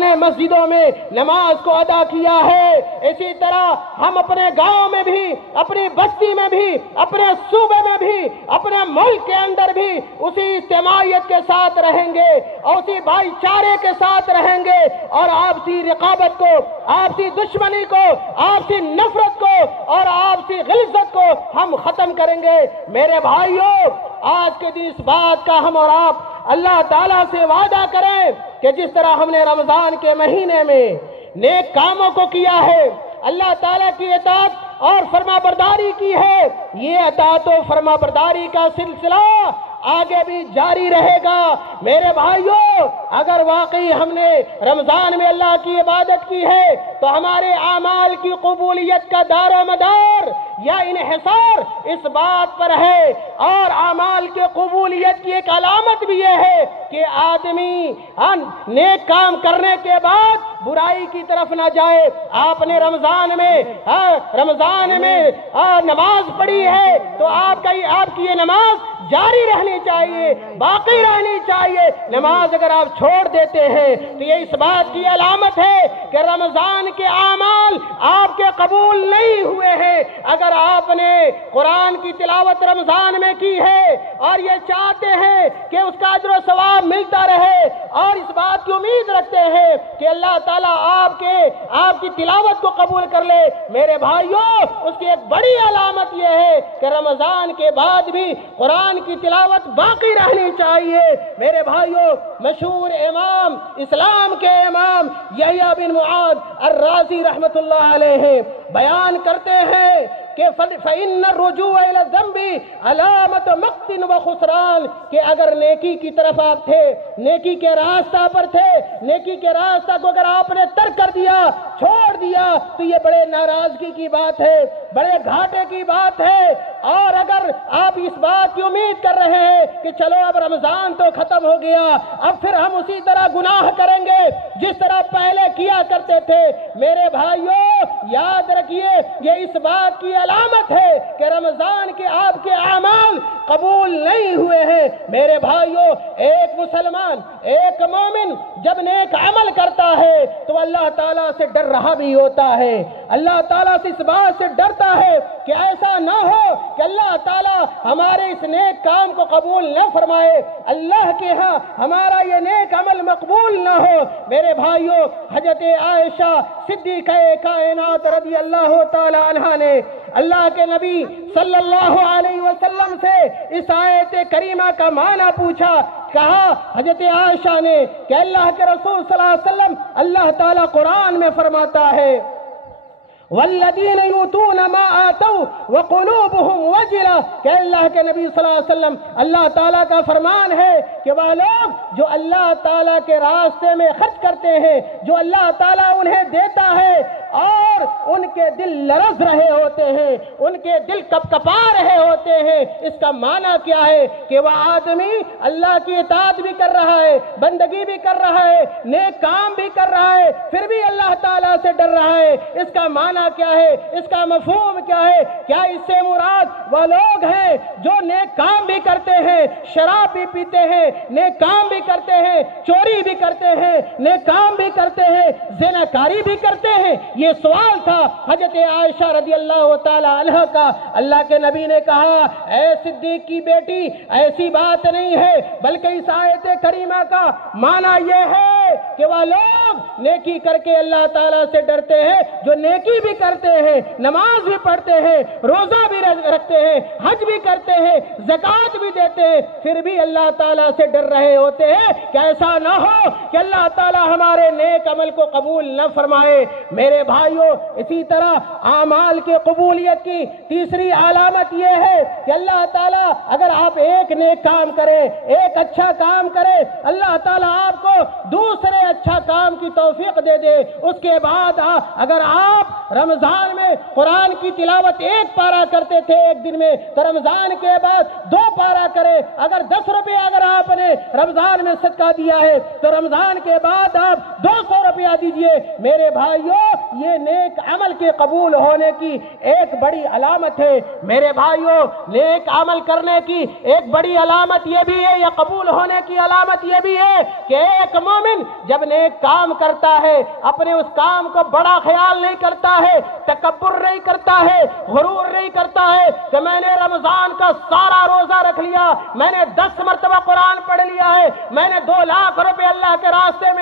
نے مسجدوں میں نماز کو ادا کیا ہے، اسی طرح ہم اپنے گاؤں میں بھی، اپنی بستی میں بھی، اپنے صوبے میں بھی، اپنے ملک کے اندر بھی اسی اجتماعیت کے ساتھ رہیں گے اور اسی بھائی چارے کے ساتھ رہیں گے، اور آپسی رقابت کو، آپسی دشمنی کو، آپسی نفرت کو اور آپسی غلظت کو ہم ختم کریں گے۔ میرے بھائیوں، آج کے دن اس بات کا ہم اور آپ اللہ تعالیٰ سے وعدہ کریں کہ جس طرح ہم نے رمضان کے مہینے میں نیک کاموں کو کیا ہے، اللہ تعالیٰ کی اطاعت اور فرما برداری کی ہے، یہ اطاعت و فرما برداری کا سلسلہ آگے بھی جاری رہے گا۔ میرے بھائیوں، اگر واقعی ہم نے رمضان میں اللہ کی عبادت کی ہے تو ہمارے اعمال کی قبولیت کا دار و مدار یا انحصار اس بات پر ہے، اور اعمال کے قبولیت کی ایک علامت بھی یہ ہے کہ آدمی نیک کام کرنے کے بعد برائی کی طرف نہ جائے۔ آپ نے رمضان میں نماز پڑھی ہے تو آپ کی یہ نماز جاری رہنی چاہیے، باقی رہنی چاہیے۔ نماز اگر آپ چھوڑ دیتے ہیں تو یہ اس بات کی علامت ہے کہ رمضان کے اعمال آپ کے قبول نہیں ہوئے ہیں۔ اگر آپ نے قرآن کی تلاوت رمضان میں کی ہے اور یہ چاہتے ہیں کہ اس کا اجر و ثواب ملتا رہے اور اس بات کی امید رکھتے ہیں کہ اللہ تعالیٰ آپ کی تلاوت کو قبول کر لے، میرے بھائیوں، اس کی ایک بڑی علامت یہ ہے کہ رمضان کے بعد بھی قرآن کی تلاوت باقی رہنی چاہیے۔ میرے بھائیوں، مشہور امام، اسلام کے امام یحییٰ بن معاذ الرازی رحمۃ اللہ علیہ بیان کرتے ہیں کہ فَإِنَّ الرُّجُوعَ إِلَى الذَّنبِ عَلَامَةُ مَقْتٍ وَخُسْرَانٍ، کہ اگر نیکی کی طرف آپ تھے، نیکی کے راستہ پر تھے، نیکی کے راستہ کو اگر آپ نے ترک کر دیا، چھوڑ دیا، تو یہ بڑے ناراضگی کی بات ہے، بڑے گھاٹے کی بات ہے۔ اور اگر آپ اس بات کی امید کر رہے ہیں کہ چلو اب رمضان تو ختم ہو گیا، اب پھر ہم اسی طرح گناہ کریں گے جس طرح پہلے کیا کرتے تھے، میرے بھائیوں یاد رکھیے یہ اس بات کی علامت ہے کہ رمضان کے آپ کے اعمال قبول نہیں ہوئے ہیں۔ میرے بھائیوں، ایک مسلمان، ایک مومن جب نیک عمل کرتا ہے تو اللہ تعالیٰ سے ڈر رہا بھی ہوتا ہے، اللہ تعالیٰ سے اس بات سے ڈرتا ہے کہ ایسا نہ ہو کہ اللہ تعالیٰ ہمارے اس نیک کام کو قبول نہ فرمائے، اللہ کے ہاں ہمارا یہ نیک عمل مقبول نہ ہو۔ میرے بھائیوں، حضرت عائشہ صدیقہ کائنات رضی اللہ تعالی عنہا نے اللہ کے نبی صلی اللہ علیہ وسلم سے اس آیت کریمہ کا معنی پوچھا۔ کہا حضرت عائشہ نے کہ اللہ کے رسول صلی اللہ علیہ وسلم، اللہ تعالیٰ قرآن میں فرماتا ہے والذین یؤتون ما آتوا وقلوبهم وجلہ، کہ اللہ کے نبی صلی اللہ علیہ وسلم، اللہ تعالیٰ کا فرمان ہے کہ وہ لوگ جو اللہ تعالیٰ کے راستے میں خرچ کرتے ہیں، جو اللہ تعالیٰ انہیں دیتا ہے اور ان کے دل لرز رہے ہوتے ہیں، ان کے دل کپکپا رہے ہوتے ہیں، اس کا معنی کیا ہے کہ وہ آدمی اللہ کی اطاعت بھی کر رہا ہے، بندگی بھی کر رہا ہے، نیک کام بھی کر رہا ہے، پھر بھی اللہ تعالیٰ سے ڈر رہا ہے۔ اس کا معنی کیا ہے؟ اس کا مفہوم کیا ہے؟ کیا اس سے مراد وہ لوگ ہیں جو نیک کام بھی کرتے ہیں، شراب بھی پیتے ہیں، نیک کام بھی کرتے ہیں، چوری بھی کرتے ہیں، نیک کام بھی کرتے ہیں، زناکاری بھی کرتے ہیں؟ یہ سوال تھا حضرت عائشہ رضی اللہ تعالی عنہ کا۔ اللہ کے نبی نے کہا اے صدیق کی بیٹی، ایسی بات نہیں ہے، بلکہ اس آیت کریمہ کا معنی یہ ہے کہ وہ لوگ نیکی کر کے اللہ تعالیٰ سے ڈرتے ہیں، جو نیکی بھی کرتے ہیں، نماز بھی پڑھتے ہیں، روزہ بھی رکھتے ہیں، حج بھی کرتے ہیں، زکوٰۃ بھی دیتے ہیں، پھر بھی اللہ تعالیٰ سے ڈر رہے ہوتے ہیں کہ ایسا نہ ہو کہ اللہ تعالیٰ ہمارے نیک عمل کو قبول نہ فرمائے۔ میرے بھائیوں، اسی طرح اعمال کی قبولیت کی تیسری علامت یہ ہے کہ اللہ تعالیٰ اگر آپ ایک نیک کام کریں، ایک اچھا کام کریں، اللہ تعالیٰ آپ کو دوسرے اچھا کام کی توفیق دے دے۔ اس کے بعد اگر آپ رمضان میں قرآن کی تلاوت ایک پارہ کرتے تھے ایک دن میں، تو رمضان کے بعد 2 پارہ کریں۔ اگر 10 روپے اگر آپ نے رمضان میں صدقہ دیا ہے تو رمضان کے بعد آپ 200 روپے روپیہ دیجئے۔ میرے بھائیوں، یہ نیک عمل کے قبول ہونے کی ایک بڑی علامت ہے۔ میرے بھائیوں، نیک عمل کرنے کی ایک بڑی علامت یہ بھی ہے، یا قبول ہونے کی علامت یہ بھی ہے کہ ایک مومن جب نیک کام کرتا ہے اپنے اس کام کو بڑا خیال نہیں کرتا ہے، تکبر نہیں کرتا ہے، غرور نہیں کرتا ہے کہ میں نے رمضان کا سارا روزہ رکھ لیا، میں نے 10 مرتبہ قرآن پڑھ لیا ہے، میں نے 2 لاکھ روپے اللہ کے راستے